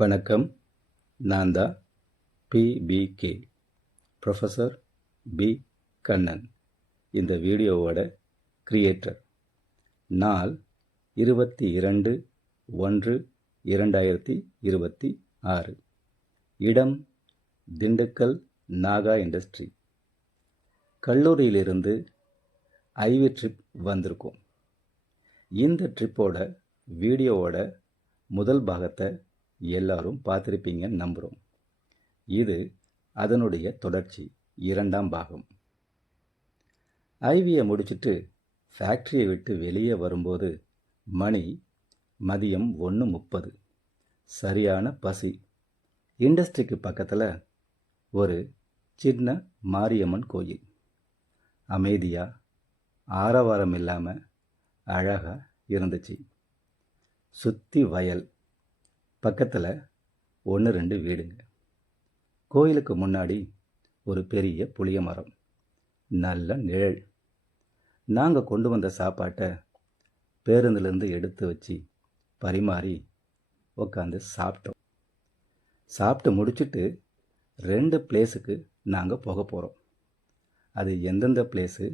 வணக்கம். நான் தான் PBK ப்ரொஃபஸர் பி கண்ணன். இந்த வீடியோவோட கிரியேட்டர். நாள் 22/1/2026. இடம் திண்டுக்கல் நாகா இண்டஸ்ட்ரி. கல்லூரியிலிருந்து ஐவி ட்ரிப் வந்திருக்கோம். இந்த ட்ரிப்போட வீடியோவோட முதல் பாகத்தை எல்லாரும் பார்த்துருப்பீங்கன்னு நம்புகிறோம். இது அதனுடைய தொடர்ச்சி, 2ஆம் பாகம். ஐவியை முடிச்சுட்டு ஃபேக்ட்ரியை விட்டு வெளியே வரும்போது மணி மதியம் 1:30. சரியான பசி. இண்டஸ்ட்ரிக்கு பக்கத்தில் ஒரு சின்ன மாரியம்மன் கோயில். அமைதியாக, ஆரவாரம் இல்லாமல் அழகாக இருந்துச்சு. சுற்றி வயல், பக்கத்தில் 1-2 வீடுங்க. கோயிலுக்கு முன்னாடி ஒரு பெரிய புளிய மரம், நல்ல நிழல். நாங்கள் கொண்டு வந்த சாப்பாட்டை பேருந்துலேருந்து எடுத்து வச்சு பரிமாறி உட்காந்து சாப்பிட்டோம். சாப்பிட்டு முடிச்சுட்டு 2 பிளேஸுக்கு நாங்கள் போக போகிறோம். அது எந்தெந்த பிளேஸு,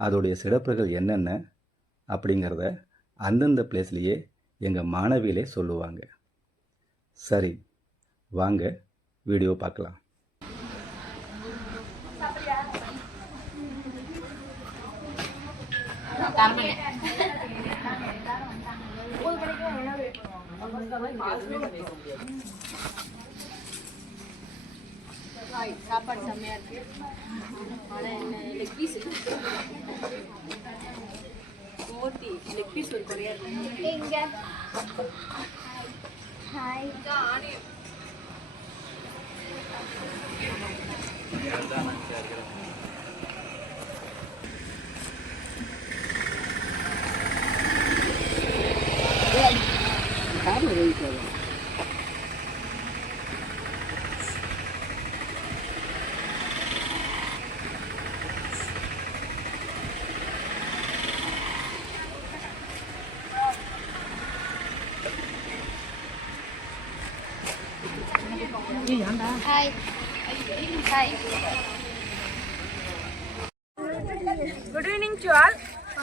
அதோடைய சிறப்புகள் என்னென்ன அப்படிங்கிறத அந்தந்த பிளேஸ்லேயே எங்கள் மாணவியிலே சொல்லுவாங்க. சரி, வாங்க வீடியோ பார்க்கலாம். சாப்பாடு செம்மையா இருக்கு. லெக் பீஸ் ஓட்டி லெக் பீஸ் ஒரு குறையா இருக்கு. இங்க hi Annie hi hi. Good evening to all.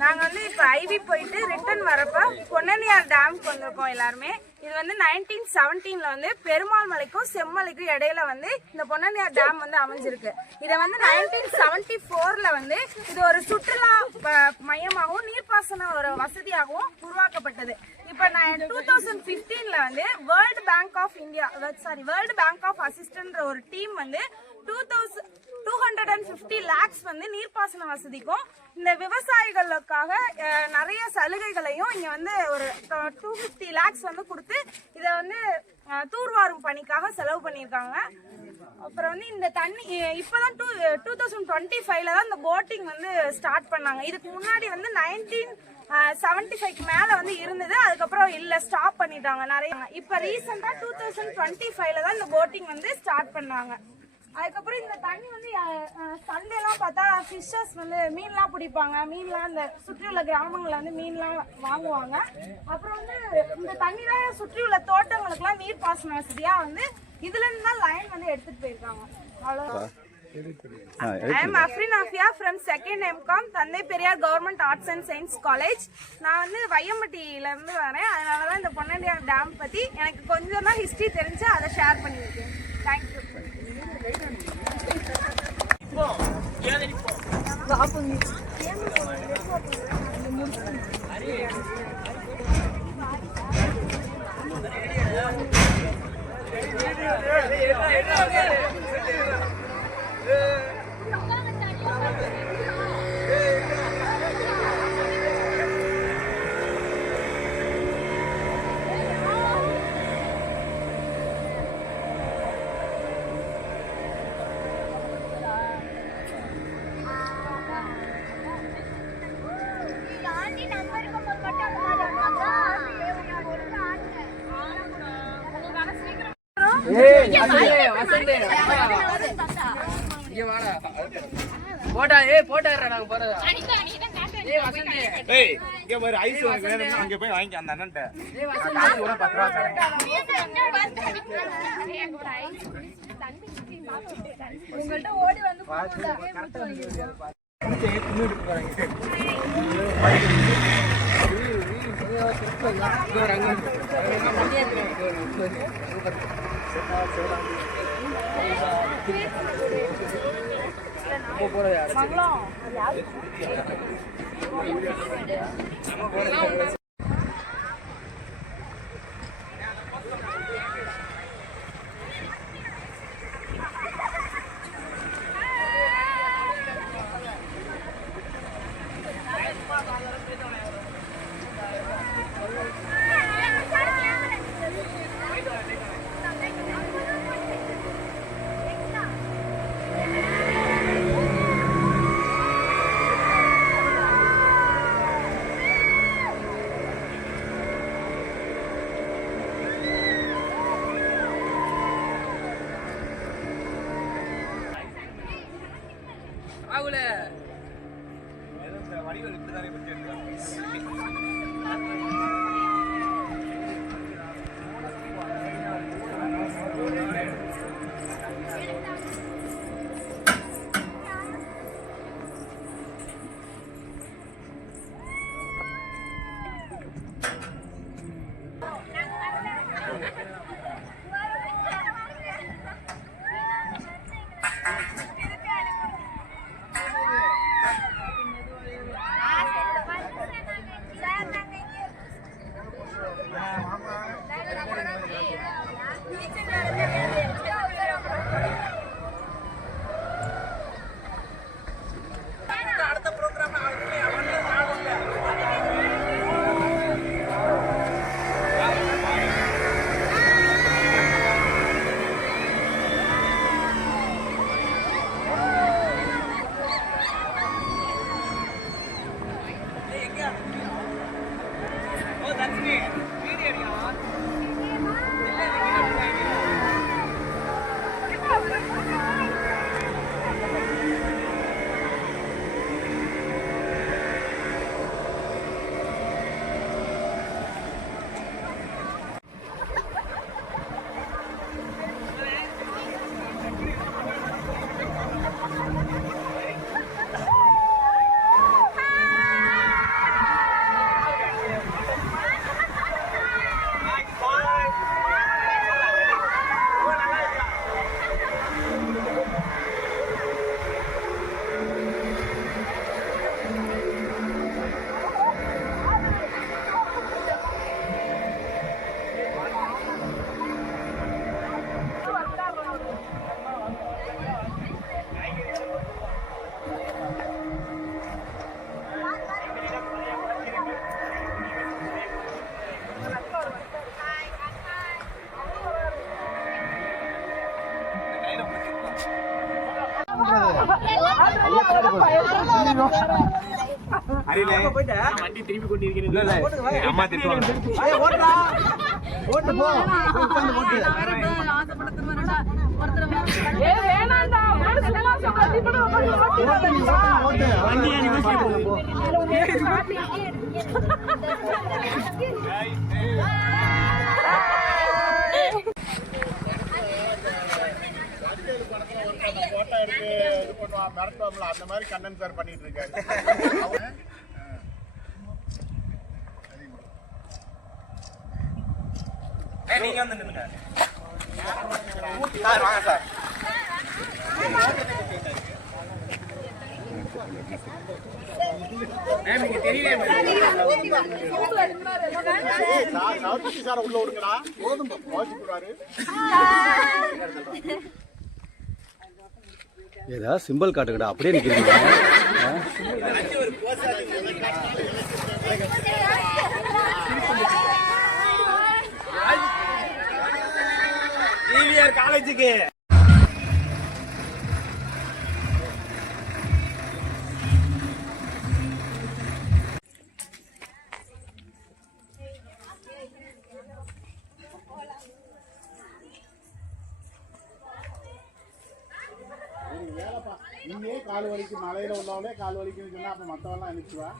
நாங்கள் வந்து இப்போ ஐவி போயிட்டு ரிட்டர்ன் வரப்போ பொன்னனியார் டேமுக்கு வந்திருக்கோம் எல்லாருமே. இது வந்து 1917 வந்து பெருமாள் மலைக்கும் செம்மலைக்கும் இடையில வந்து இந்த பொன்னனியார் டேம் வந்து அமைஞ்சிருக்கு. இதை வந்து 1974 வந்து இது ஒரு சுற்றுலா மையமாகவும் நீர்ப்பாசன ஒரு வசதியாகவும் உருவாக்கப்பட்டது. இப்போ 2015 வந்து வேர்ல்டு பேங்க் ஆஃப் அசிஸ்டன்ட் ஒரு டீம் வந்து 250 lakhs வந்து நீர்ப்பாசன வசதிக்கும் இந்த விவசாயிகளுக்காக நிறைய சலுகைகளையும் இங்க வந்து ஒரு 250 lakhs வந்து கொடுத்து இதை வந்து தூர்வாரும் பணிக்காக செலவு பண்ணியிருக்காங்க. அப்புறம் வந்து இந்த தண்ணி இப்போதான் 2025 தான் இந்த போட்டிங் வந்து ஸ்டார்ட் பண்ணாங்க. இதுக்கு முன்னாடி வந்து 1975 மேல வந்து இருந்தது. அதுக்கப்புறம் இல்ல, ஸ்டாப் பண்ணிட்டாங்க நிறைய. இப்ப ரீசெண்டா 2025 தான் இந்த போட்டிங் வந்து ஸ்டார்ட் பண்ணாங்க. அதுக்கப்புறம் இந்த தண்ணி வந்து சண்டே எல்லாம் பார்த்தா ஃபிஷர்ஸ் வந்து மீன்லாம் பிடிப்பாங்க. மீன்லாம் இந்த சுற்றியுள்ள கிராமங்கள்ல வந்து மீன்லாம் வாங்குவாங்க. அப்புறம் வந்து இந்த தண்ணி தான் சுற்றியுள்ள தோட்டங்களுக்குலாம் நீர் பாசன வசதியா வந்து இதுல இருந்து தான் லைன் வந்து எடுத்துட்டு போயிருக்காங்க. அவ்வளவுதான். I am Afrin Afia from 2nd MCom தந்தை Periyar government arts and science college. நான் வந்து வையம்பட்டியில இருந்து வரேன். அதனாலதான் இந்த பொன்னனியார் டேம் பத்தி எனக்கு கொஞ்சம் தான் ஹிஸ்டரி தெரிஞ்சு அதை ஷேர் பண்ணியிருக்கேன். தேங்க்யூ. போட்டா போட்டாரா நாங்க போறதா. ஏய் இங்க ஒரு ஐஸ் வேணும்னா அங்க போய் வாங்கி அந்த அண்ணன்ட்ட. காசு கூட 10 ரூபாய் தரேன். உங்கள்கிட்ட ஓடி வந்து மூச்சு வாங்கிருக்கோம். ராகுல வண்டி திருப்பி கொண்டிருக்கிறது. அம்மா திட்டுவாங்க. போட்டோ எடுத்து இது பண்ணுவான் மிரட்டுவாங்களா அந்த மாதிரி கண்ணன் சார் பண்ணிட்டு இருக்காரு. நீங்க வந்து நின்னுங்க சார், வாங்க சார். சார் உள்ள விடுங்களா போடுறாரு. ஏதாவது சிம்பிள் காட்டுக்கடா, அப்படியே நிற்கிறீங்க. காலேஜுக்கு நீயே கால் வலிக்கு மலையில உள்ளவளே கால் வலிக்குன்னு சொன்னா அப்ப மத்தவெல்லாம் அனுப்பிச்சுவா.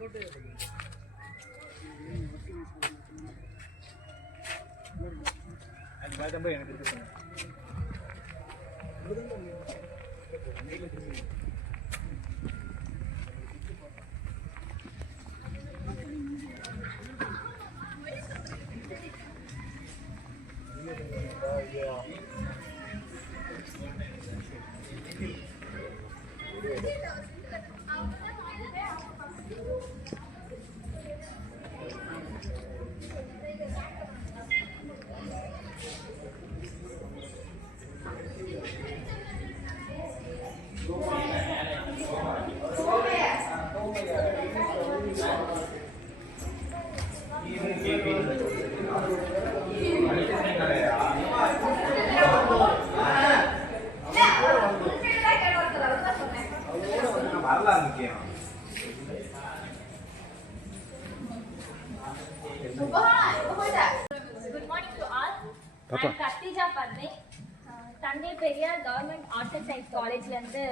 Good morning to all. I'm Kartija Padme. தந்தை Periyar government arts and science காலேஜ்லேருந்து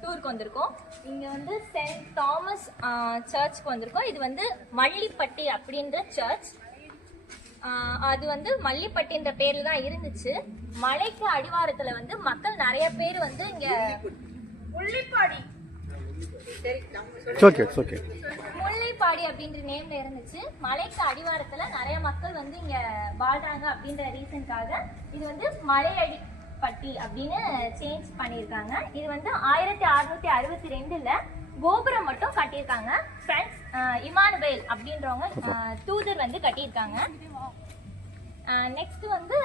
டூருக்கு வந்திருக்கோம். இங்கே வந்து சென்ட் தாமஸ் சர்ச்சுக்கு வந்திருக்கோம். இது வந்து மல்லிப்பட்டி அப்படின்ற சர்ச். அது வந்து மல்லிப்பட்டின்ற பேரில் தான் இருந்துச்சு. மலைக்கு அடிவாரத்தில் வந்து மக்கள் நிறைய பேர் வந்து இங்கே முல்லைப்பாடி அப்படின்ற நேம்ல இருந்துச்சு. மலைக்கு அடிவாரத்துல நிறைய மக்கள் வந்து இங்க வாழ்றாங்க அப்படின்ற ரீசனுக்காக இது வந்து மலையடிப்பட்டி அப்படின்னு சேஞ்ச் பண்ணியிருக்காங்க. இது வந்து 1662ல கோபுரம் மட்டும் கட்டியிருக்காங்க. ஃப்ரெண்ட்ஸ் இமானுவேல் அப்படின்றவங்க தூதர் வந்து கட்டியிருக்காங்க. நெக்ஸ்ட் வந்து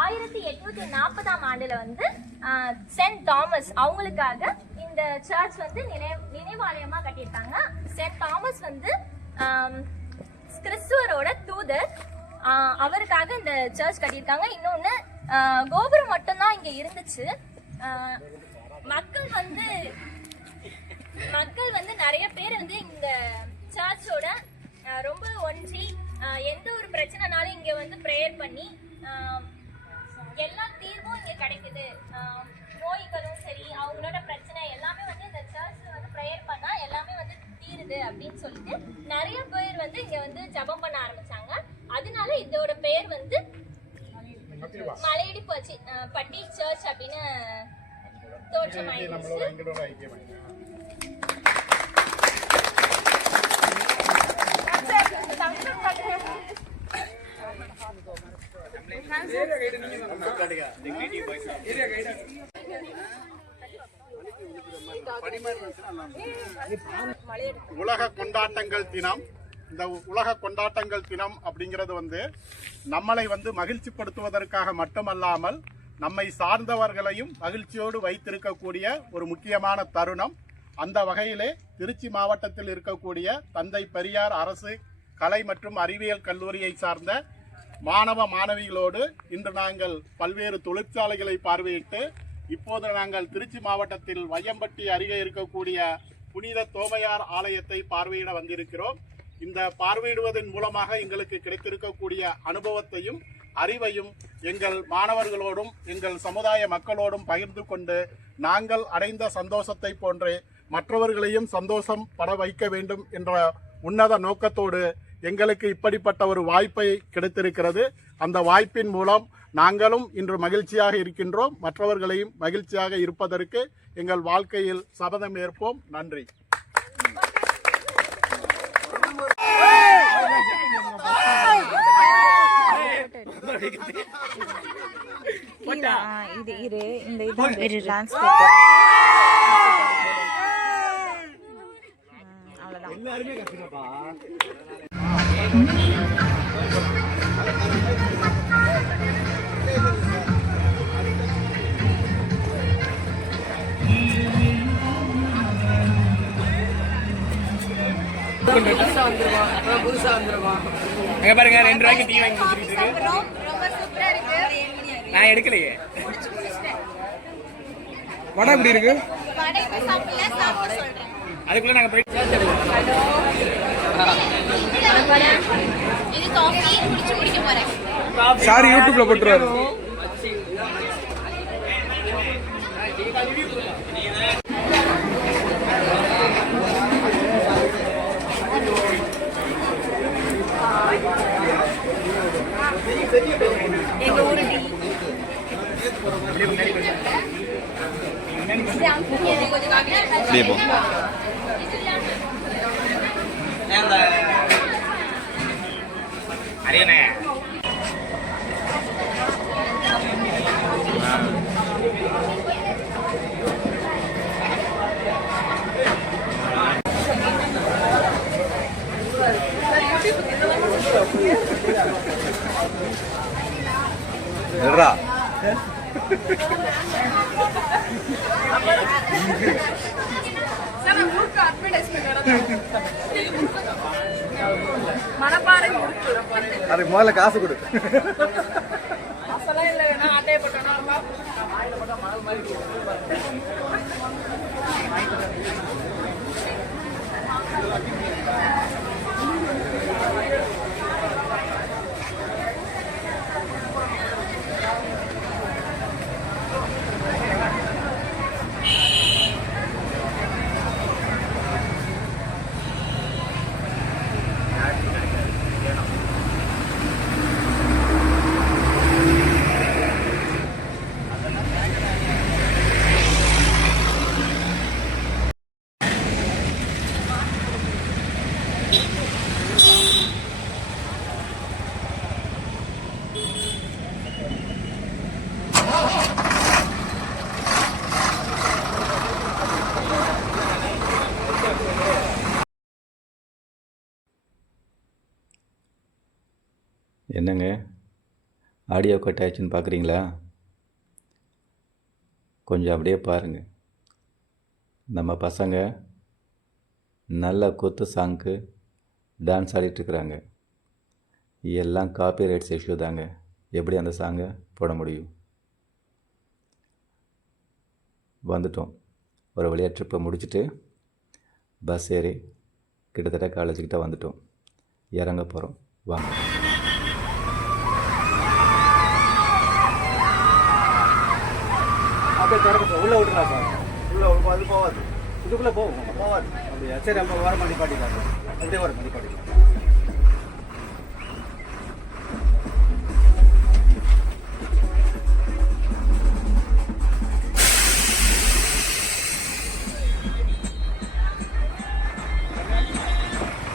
1840ஆம் ஆண்டுல வந்து சென்ட் தாமஸ் அவங்களுக்காக இந்த சர்ச் வந்து நினைவாலயமா கட்டியிருக்காங்க. சென்ட் தாமஸ் வந்து கிறிஸ்துவரோட தூதர். அவருக்காக இந்த சர்ச் கட்டியிருக்காங்க. இன்னொன்னு கோபுரம் மட்டும்தான் இங்க இருந்துச்சு. மக்கள் வந்து நிறைய பேர் வந்து இந்த சர்ச்சோட ரொம்ப ஒன்றி எந்த ஒரு பிரச்சனைனாலும் இங்க வந்து ப்ரேயர் பண்ணி எல்லா தீர்வும் இங்க கிடைக்குது. நோய்களும் சரி அவங்களோட பிரச்சனை எல்லாமே வந்து இந்த சர்ச்ல வந்து ப்ரேயர் பண்ணா எல்லாமே வந்து தீருது அப்படின்னு சொல்லிட்டு நிறைய பேர் வந்து இங்க வந்து ஜெபம் பண்ண ஆரம்பிச்சாங்க. அதனால இதோட பேர் வந்து மலையடி பட்டி சர்ச் அப்படின்னு தோற்றமாயிடுச்சு. உலக கொண்டாட்டங்கள் தினம். இந்த உலக கொண்டாட்டங்கள் தினம் அப்படிங்கிறது வந்து நம்மளை வந்து மகிழ்ச்சிப்படுத்துவதற்காக மட்டுமல்லாமல் நம்மை சார்ந்தவர்களையும் மகிழ்ச்சியோடு வைத்திருக்கக்கூடிய ஒரு முக்கியமான தருணம். அந்த வகையிலே திருச்சி மாவட்டத்தில் இருக்கக்கூடிய தந்தை பெரியார் அரசு கலை மற்றும் அறிவியல் கல்லூரியை சார்ந்த மாணவ மாணவிகளோடு இன்று நாங்கள் பல்வேறு தொழிற்சாலைகளை பார்வையிட்டு இப்போது நாங்கள் திருச்சி மாவட்டத்தில் வையம்பட்டி அருகே இருக்கக்கூடிய புனித தோமையார் ஆலயத்தை பார்வையிட வந்திருக்கிறோம். இந்த பார்வையிடுவதன் மூலமாக எங்களுக்கு கிடைத்திருக்கக்கூடிய அனுபவத்தையும் அறிவையும் எங்கள் மாணவர்களோடும் எங்கள் சமுதாய மக்களோடும் பகிர்ந்து கொண்டு நாங்கள் அடைந்த சந்தோஷத்தை போன்று மற்றவர்களையும் சந்தோஷம் பட வைக்க வேண்டும் என்ற உன்னத நோக்கத்தோடு எங்களுக்கு இப்படிப்பட்ட ஒரு வாய்ப்பை கிடைத்திருக்கிறது. அந்த வாய்ப்பின் மூலம் நாங்களும் இன்று மகிழ்ச்சியாக இருக்கின்றோம். மற்றவர்களையும் மகிழ்ச்சியாக இருப்பதற்கு எங்கள் வாழ்க்கையில் சபதம் ஏற்போம். நன்றி. எல்லாருமே கத்துக்கப்பா. அங்க பாருங்க 2 ரூபாய்க்கு டீ வாங்கி கொடுத்துட்டு நான் எடுக்கலையே. வடை எப்படி இருக்கு? அதுக்குள்ள நாங்க போயிட்டு சாரி யூடியூப்ல போட்டுருவாரு. எங்க ஊரு டி. அப்படியே போ. அரியண்ணே நில்றா. அதுக்கு முதல்ல காசு கொடு. என்னங்க ஆடியோ கட் ஆயிடுச்சுன்னு பார்க்குறீங்களா? கொஞ்சம் அப்படியே பாருங்கள். நம்ம பசங்க நல்ல குத்து சாங்க்கு டான்ஸ் ஆடிட்டுருக்குறாங்க. எல்லாம் காப்பி ரைட்ஸ் இஷ்யூ தாங்க. எப்படி அந்த சாங்கை போட முடியும்? வந்துட்டோம். ஒரு வழியாக ட்ரிப்பை முடிச்சுட்டு பஸ் ஏறி கிட்டத்தட்ட காலேஜுக்கிட்ட வந்துட்டோம். இறங்க போகிறோம். வாங்க. உள்ள விட்டுலாம் சார். உள்ள அது போகாது. இதுக்குள்ளே போகாது. அப்படியா? சரி, நம்ம வர மணி பாட்டிக்கலாம். அப்படியே வர மணி பாட்டிக்கலாம்.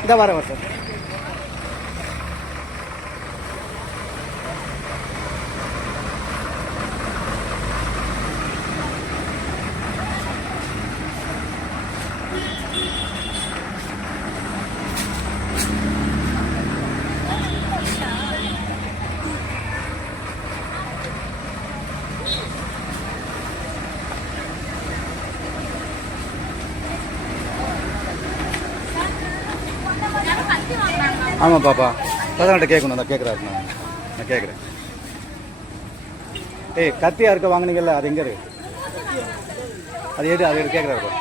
இந்த வரேன் சார். ஆமாம் பாப்பா, பசங்கள்கிட்ட கேட்கணும். நான் கேட்குறாரு. நான் கேட்குறேன். ஏய், கத்தியா இருக்க வாங்கினீங்கல்ல, அது எங்கே இருக்கு? அது எடு கேட்குறாரு.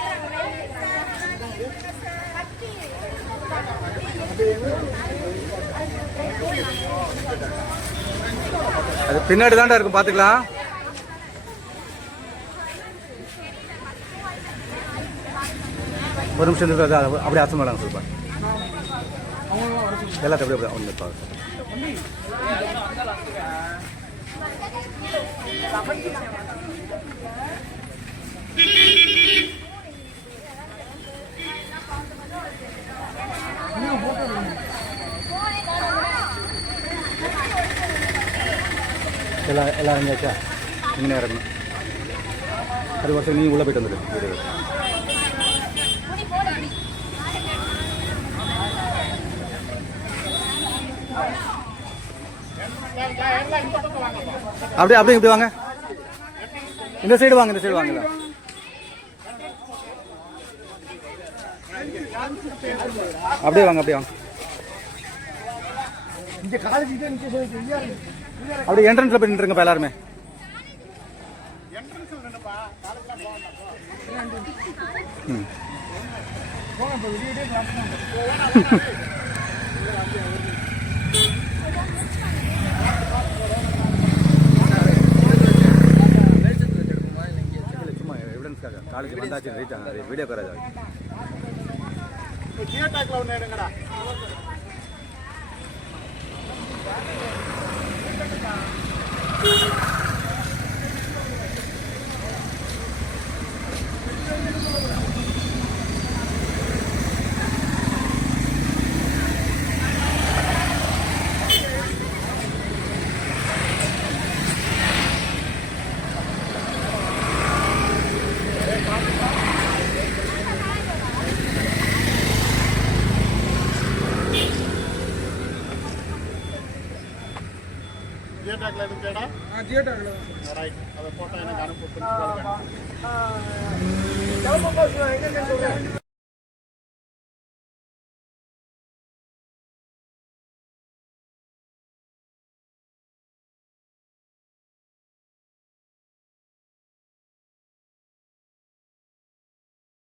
அது பின்னாடி தான்டா இருக்கும், பார்த்துக்கலாம். ஒரு நிமிஷம் இருக்காது. அப்படியே அசம் மேடம் சொல்லுப்பா. எல்லாத்தையும் அப்படியே ஒன்று இருப்பாங்க. எல்லாம் இருந்தாச்சா? இங்கே இறங்கணும். அது வருஷம் நீ உள்ளே போயிட்டு வந்துடு. அப்படியே இப்படி வாங்க. இந்த சைடு வாங்க. அப்படியே வாங்க. அப்படியே என்ட்ரன்ஸ்ல போய் நின்றுங்கப்பா எல்லாருமே. சும்மா எவிடன்ஸ்க்காக காலேஜ் வந்தாச்சு. ரீச் ஆகும். வீடியோ கராஜ் ஆகும். ஜியோ டேக்ல எடுக்கடா ஜியோ டேக்ல ரைட் அதை போட்டோ எனக்கு அனுப்பி எங்க சொல்றேன்